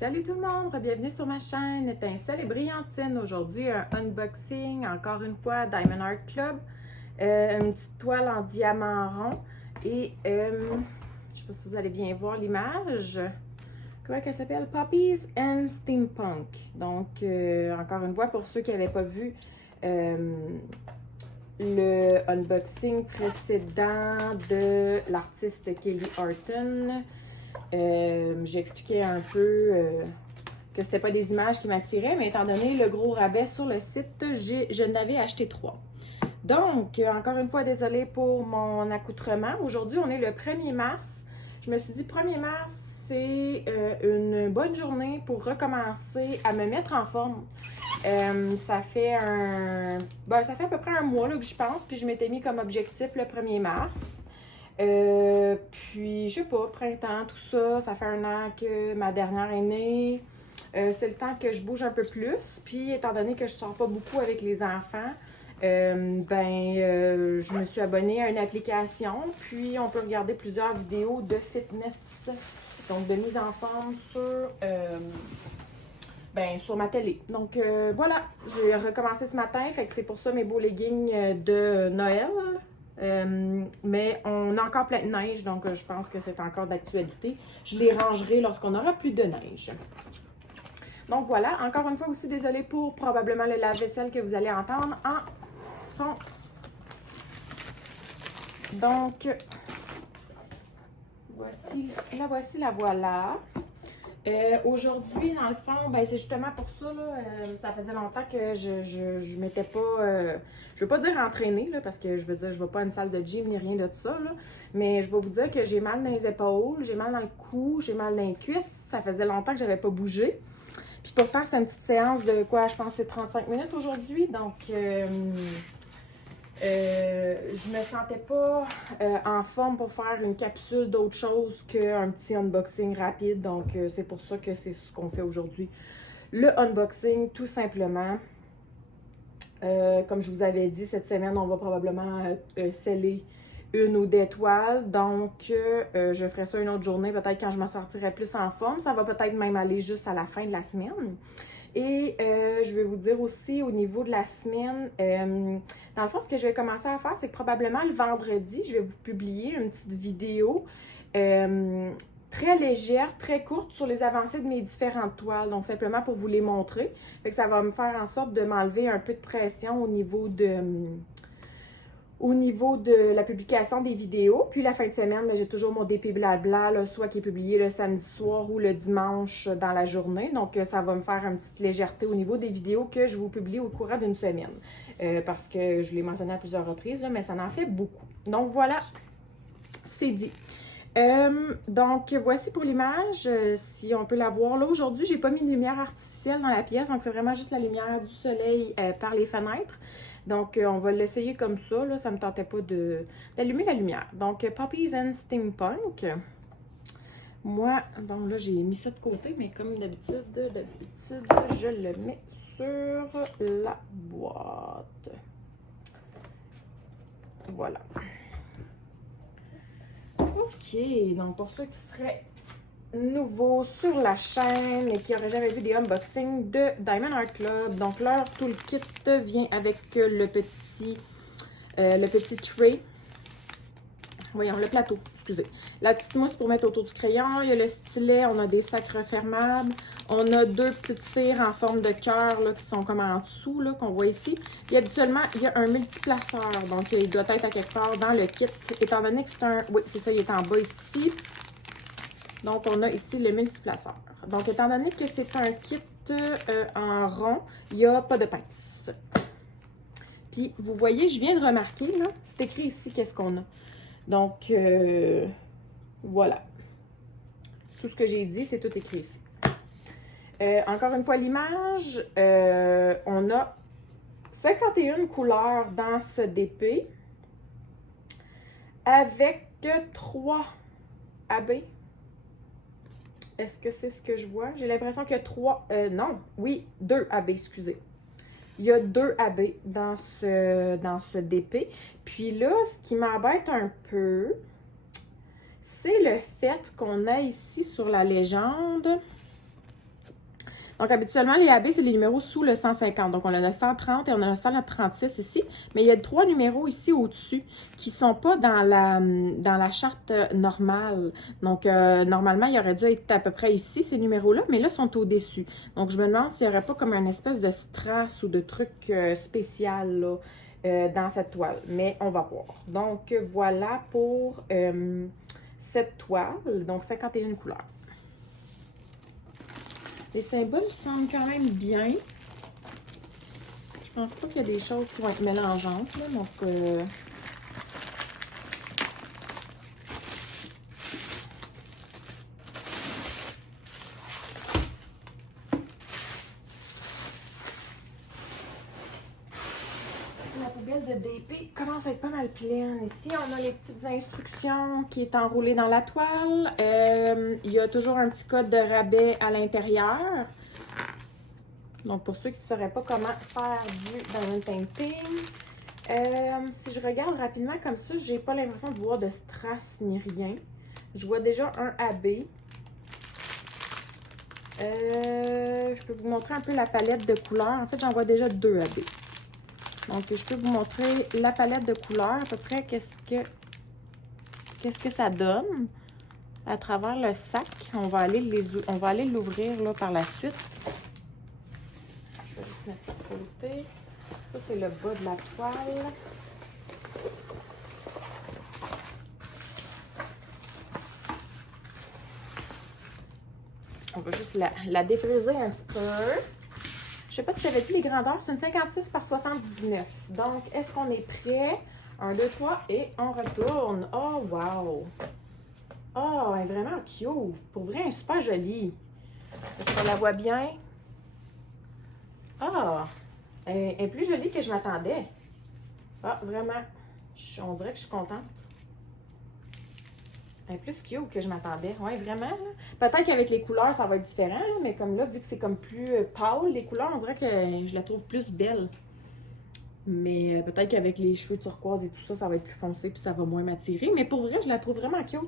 Salut tout le monde, bienvenue sur ma chaîne Étincelle et Brillantine. Aujourd'hui, un unboxing, encore une fois, Diamond Art Club. Une petite toile en diamant rond. Et, je ne sais pas si vous allez bien voir l'image. Comment elle s'appelle? Poppies and Steampunk. Donc, encore une fois, pour ceux qui n'avaient pas vu le unboxing précédent de l'artiste Kelly Horton, j'ai expliqué un peu que c'était pas des images qui m'attiraient, mais étant donné le gros rabais sur le site, je n'avais acheté 3. Donc, encore une fois, désolée pour mon accoutrement. Aujourd'hui, on est le 1er mars. Je me suis dit, 1er mars, c'est une bonne journée pour recommencer à me mettre en forme. Ça fait à peu près un mois là, que je pense, puis je m'étais mis comme objectif le 1er mars. Puis, je sais pas, printemps, tout ça, ça fait un an que ma dernière est née. C'est le temps que je bouge un peu plus. Puis, étant donné que je sors pas beaucoup avec les enfants, je me suis abonnée à une application. Puis, on peut regarder plusieurs vidéos de fitness, donc de mise en forme sur ma télé. Donc, voilà, j'ai recommencé ce matin. Fait que c'est pour ça mes beaux leggings de Noël. Mais on a encore plein de neige, donc je pense que c'est encore d'actualité. Je les rangerai lorsqu'on aura plus de neige. Donc voilà, encore une fois aussi, désolée pour probablement le lave-vaisselle que vous allez entendre en fond. Donc, voici la voilà. Aujourd'hui, dans le fond, c'est justement pour ça, là, ça faisait longtemps que je m'étais pas, je veux pas dire entraînée, là, parce que je veux dire, je vais pas à une salle de gym ni rien de ça, là, mais je vais vous dire que j'ai mal dans les épaules, j'ai mal dans le cou, j'ai mal dans les cuisses, ça faisait longtemps que j'avais pas bougé. Puis pourtant, c'est une petite séance de quoi, je pense que c'est 35 minutes aujourd'hui, donc je me sentais pas en forme pour faire une capsule d'autre chose qu'un petit unboxing rapide. Donc, c'est pour ça que c'est ce qu'on fait aujourd'hui. Le unboxing, tout simplement. Comme je vous avais dit, cette semaine, on va probablement sceller une ou des toiles. Donc, je ferai ça une autre journée, peut-être quand je m'en sortirai plus en forme. Ça va peut-être même aller juste à la fin de la semaine. Et je vais vous dire aussi au niveau de la semaine, dans le fond, ce que je vais commencer à faire, c'est que probablement le vendredi, je vais vous publier une petite vidéo très légère, très courte sur les avancées de mes différentes toiles. Donc, simplement pour vous les montrer. Fait que ça va me faire en sorte de m'enlever un peu de pression au niveau de la publication des vidéos. Puis la fin de semaine, j'ai toujours mon DP Blabla, là, soit qui est publié le samedi soir ou le dimanche dans la journée. Donc, ça va me faire une petite légèreté au niveau des vidéos que je vous publie au courant d'une semaine. Parce que je l'ai mentionné à plusieurs reprises, là, mais ça en fait beaucoup. Donc, voilà, c'est dit. Donc, voici pour l'image, si on peut la voir. Là, aujourd'hui, j'ai pas mis de lumière artificielle dans la pièce, donc c'est vraiment juste la lumière du soleil par les fenêtres. Donc, on va l'essayer comme ça. Là, ça ne me tentait pas d'allumer la lumière. Donc, Poppies and Steampunk. Moi, donc là, j'ai mis ça de côté, mais comme d'habitude, je le mets sur la boîte. Voilà. OK, donc pour ceux qui seraient nouveaux sur la chaîne et qui n'auraient jamais vu des unboxings de Diamond Art Club, donc leur toolkit vient avec le petit tray. Voyons, le plateau, excusez. La petite mousse pour mettre autour du crayon, il y a le stylet, on a des sacs refermables, on a 2 petites cires en forme de cœur là, qui sont comme en dessous, là, qu'on voit ici. Et habituellement, il y a un multiplaceur, donc il doit être à quelque part dans le kit, étant donné que c'est un... Oui, c'est ça, il est en bas ici. Donc, on a ici le multiplaceur. Donc, étant donné que c'est un kit en rond, il n'y a pas de pince. Puis, vous voyez, je viens de remarquer, là, c'est écrit ici qu'est-ce qu'on a. Donc, voilà. Tout ce que j'ai dit, c'est tout écrit ici. Encore une fois, l'image, on a 51 couleurs dans ce DP avec 3 AB. Est-ce que c'est ce que je vois? J'ai l'impression qu'il y a 3... oui, 2 AB, excusez. Il y a 2 AB dans ce DP. Puis là, ce qui m'embête un peu, c'est le fait qu'on a ici sur la légende Donc, habituellement, les AB, c'est les numéros sous le 150. Donc, on a le 130 et on a le 136 ici. Mais il y a 3 numéros ici au-dessus qui ne sont pas dans la charte normale. Donc, normalement, il aurait dû être à peu près ici, ces numéros-là, mais là, ils sont au-dessus. Donc, je me demande s'il n'y aurait pas comme une espèce de strass ou de truc spécial, là, dans cette toile. Mais on va voir. Donc, voilà pour cette toile. Donc, 51 couleurs. Les symboles semblent quand même bien. Je pense pas qu'il y a des choses qui vont être mélangeantes, là, donc la poubelle de DP commence à être pas mal pleine. Ici, on a les petites instructions qui est enroulées dans la toile. Il y a toujours un petit code de rabais à l'intérieur. Donc, pour ceux qui ne sauraient pas comment faire du diamond painting. Si je regarde rapidement comme ça, j'ai pas l'impression de voir de strass ni rien. Je vois déjà un AB. Je peux vous montrer un peu la palette de couleurs. En fait, j'en vois déjà 2 AB. Donc, je peux vous montrer la palette de couleurs, à peu près qu'est-ce que ça donne à travers le sac. On va aller l'ouvrir là par la suite. Je vais juste mettre ça de côté. Ça, c'est le bas de la toile. On va juste la défriser un petit peu. Je ne sais pas si j'avais dit les grandeurs. C'est une 56 par 79. Donc, est-ce qu'on est prêt? 1, 2, 3 et on retourne. Oh, wow! Oh, elle est vraiment cute. Pour vrai, elle est super jolie. Est-ce qu'on la voit bien? Ah! Elle est plus jolie que je m'attendais. Ah, vraiment. On dirait que je suis contente. Elle est plus cute que je m'attendais. Oui, vraiment. Peut-être qu'avec les couleurs, ça va être différent. Là, mais comme là, vu que c'est comme plus pâle, les couleurs, on dirait que je la trouve plus belle. Mais peut-être qu'avec les cheveux turquoise et tout ça, ça va être plus foncé puis ça va moins m'attirer. Mais pour vrai, je la trouve vraiment cute.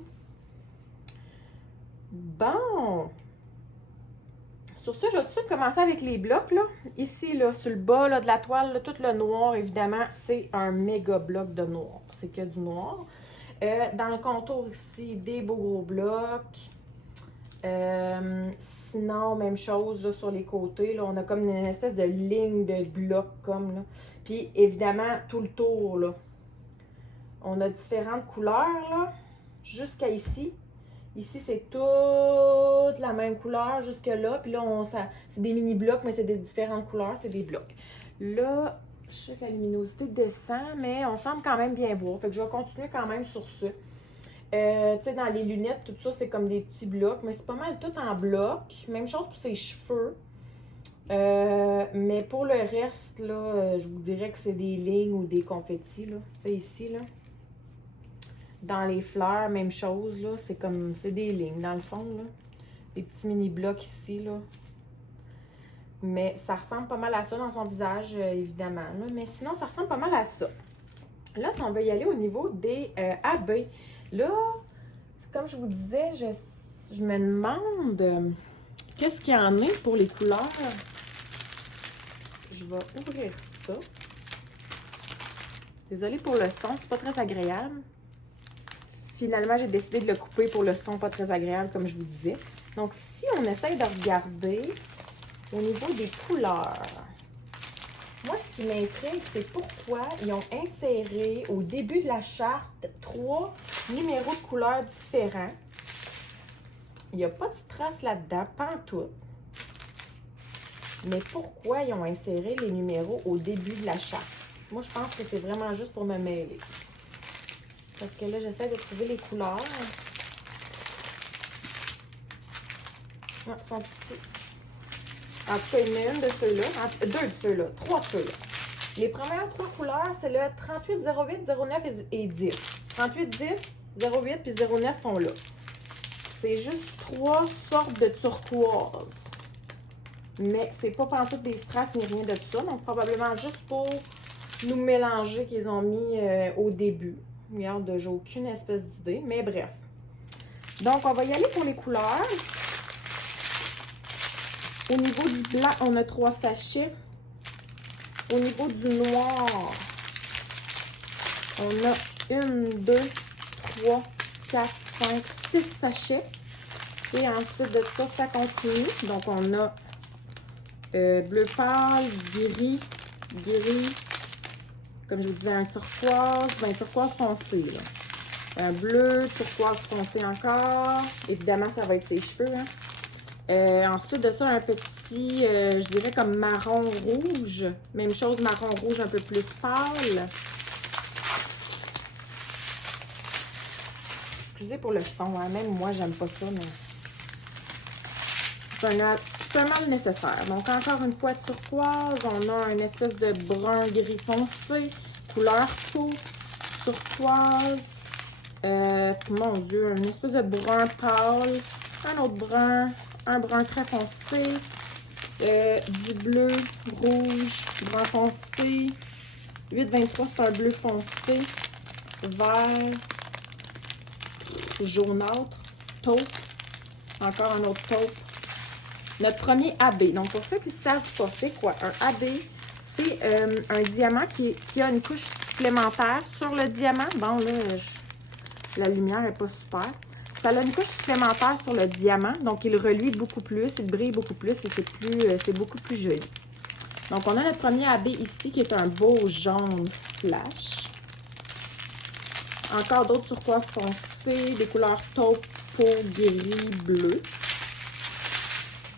Bon. Sur ça, je vais tout de suite commencer avec les blocs, là. Ici, là, sur le bas là, de la toile, là, tout le noir, évidemment, c'est un méga bloc de noir. C'est que du noir. Dans le contour ici, des beaux gros blocs. Sinon, même chose là, sur les côtés. Là, on a comme une espèce de ligne de blocs comme là. Puis évidemment, tout le tour, là. On a différentes couleurs là, jusqu'à ici. Ici, c'est toute la même couleur jusque là. Puis là, c'est des mini-blocs, mais c'est des différentes couleurs, c'est des blocs. Là, je sais que la luminosité descend, mais on semble quand même bien voir. Fait que je vais continuer quand même sur ça. Tu sais, dans les lunettes, tout ça, c'est comme des petits blocs, mais c'est pas mal tout en bloc. Même chose pour ses cheveux. Mais pour le reste, là, je vous dirais que c'est des lignes ou des confettis, là. Tu sais, ici, là. Dans les fleurs, même chose, là. C'est des lignes, dans le fond, là. Des petits mini-blocs ici, là. Mais ça ressemble pas mal à ça dans son visage, évidemment, là. Mais sinon, ça ressemble pas mal à ça. Là, si on veut y aller au niveau des AB, là, comme je vous disais, je me demande qu'est-ce qu'il y en a pour les couleurs. Je vais ouvrir ça. Désolée pour le son, c'est pas très agréable. Finalement, j'ai décidé de le couper pour le son pas très agréable, comme je vous disais. Donc, si on essaye de regarder au niveau des couleurs, moi, ce qui m'intrigue, c'est pourquoi ils ont inséré au début de la charte 3 numéros de couleurs différents. Il n'y a pas de strass là-dedans, pantoute. Mais pourquoi ils ont inséré les numéros au début de la charte? Moi, je pense que c'est vraiment juste pour me mêler. Parce que là, j'essaie de trouver les couleurs. Ah, ils sont ici. En tout cas, il y en a une de ceux-là, deux de ceux-là, 3 de ceux-là. Les premières 3 couleurs, c'est le 38, 08, 09 et 10. 38, 10, 08 puis 09 sont là. C'est juste 3 sortes de turquoise. Mais c'est pas pantoute des strass ni rien de tout ça. Donc, probablement juste pour nous mélanger qu'ils ont mis au début. Regarde, j'ai aucune espèce d'idée. Mais bref. Donc, on va y aller pour les couleurs. Au niveau du blanc, on a 3 sachets. Au niveau du noir, on a 1, 2, 3, 4, 5, 6 sachets. Et ensuite de ça, ça continue. Donc, on a bleu pâle, gris, comme je vous disais, un turquoise, ben turquoise foncé, là. Un bleu, turquoise foncé encore. Évidemment, ça va être ses cheveux, hein. Ensuite de ça, un petit, je dirais comme marron rouge. Même chose, marron rouge un peu plus pâle. Excusez pour le son, hein. Même moi, j'aime pas ça, mais c'est un mal nécessaire. Donc, encore une fois, turquoise. On a une espèce de brun gris foncé. Couleur peau. Turquoise. Mon Dieu, une espèce de brun pâle. Un autre brun. Un brun très foncé. Du bleu, rouge, brun foncé. 823, c'est un bleu foncé. Vert. Jaunâtre. Taupe. Encore un autre taupe. Notre premier AB. Donc, pour ceux qui ne savent pas, c'est quoi? Un AB, c'est un diamant qui a une couche supplémentaire sur le diamant. Bon, là, la lumière n'est pas super. Ça a une couche supplémentaire sur le diamant. Donc, il reluit beaucoup plus, il brille beaucoup plus et c'est beaucoup plus joli. Donc, on a notre premier AB ici qui est un beau jaune flash. Encore d'autres turquoises foncées, des couleurs taupe, peau, gris, bleu.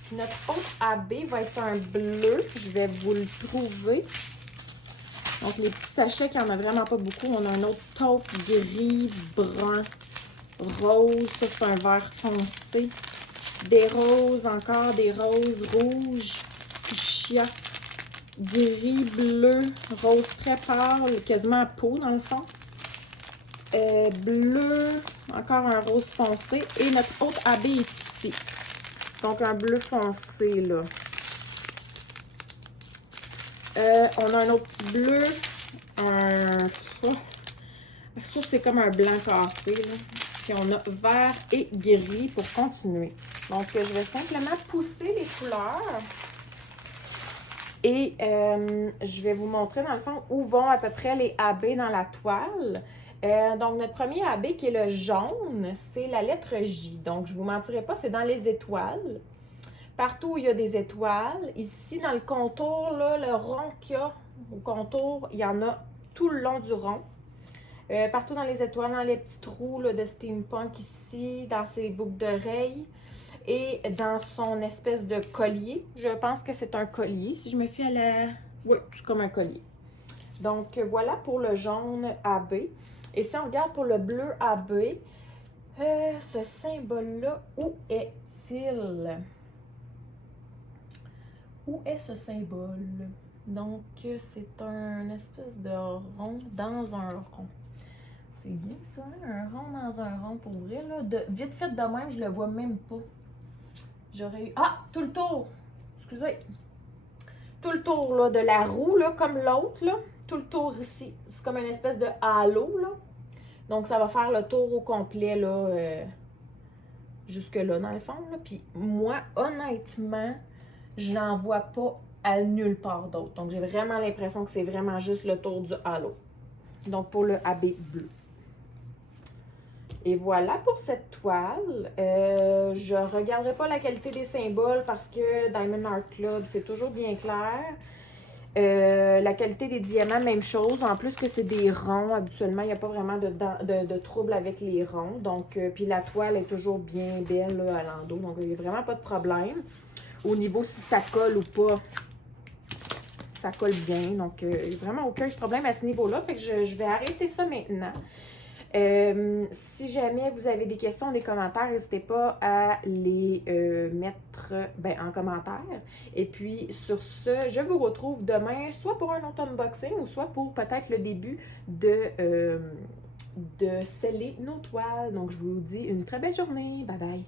Puis notre autre AB va être un bleu. Je vais vous le trouver. Donc, les petits sachets, qu'il n'y en a vraiment pas beaucoup. On a un autre taupe, gris, brun, rose. Ça, c'est un vert foncé. Des roses, encore des roses rouges, fuchsia, gris, bleu, rose très pâle, quasiment à peau dans le fond. Bleu, encore un rose foncé. Et notre autre AB est ici. Donc, un bleu foncé, là. On a un autre petit bleu. Ça, c'est comme un blanc cassé, là. Puis, on a vert et gris pour continuer. Donc, je vais simplement pousser les couleurs. Et je vais vous montrer, dans le fond, où vont à peu près les AB dans la toile. Donc, notre premier AB, qui est le jaune, c'est la lettre J. Donc, je ne vous mentirai pas, c'est dans les étoiles. Partout où il y a des étoiles, ici, dans le contour, là, le rond qu'il y a au contour, il y en a tout le long du rond. Partout dans les étoiles, dans les petits trous là, de steampunk ici, dans ses boucles d'oreilles et dans son espèce de collier. Je pense que c'est un collier, si je me fie à la... Oui, c'est comme un collier. Donc, voilà pour le jaune AB. Et si on regarde pour le bleu AB, ce symbole-là, où est-il? Où est ce symbole? Donc, c'est un espèce de rond dans un rond. C'est bien ça, un rond dans un rond pour vrai. Là. Vite fait de même, je le vois même pas. J'aurais eu... Ah! Tout le tour! Excusez. Tout le tour là, de la roue, là, comme l'autre. Là. Tout le tour ici. C'est comme une espèce de halo. Là. Donc, ça va faire le tour au complet là, jusque-là, dans le fond. Là. Puis moi, honnêtement, je n'en vois pas à nulle part d'autre. Donc, j'ai vraiment l'impression que c'est vraiment juste le tour du halo. Donc, pour le AB bleu. Et voilà pour cette toile. Je ne regarderai pas la qualité des symboles parce que Diamond Art Club, c'est toujours bien clair. La qualité des diamants, même chose. En plus que c'est des ronds, habituellement, il n'y a pas vraiment de trouble avec les ronds. Donc, puis la toile est toujours bien belle là, à l'endos. Donc, il n'y a vraiment pas de problème. Au niveau si ça colle ou pas, ça colle bien. Donc, il n'y a vraiment aucun problème à ce niveau-là. Fait que je vais arrêter ça maintenant. Si jamais vous avez des questions, des commentaires, n'hésitez pas à les mettre en commentaire. Et puis, sur ce, je vous retrouve demain, soit pour un autre unboxing ou soit pour peut-être le début de sceller nos toiles. Donc, je vous dis une très belle journée. Bye bye!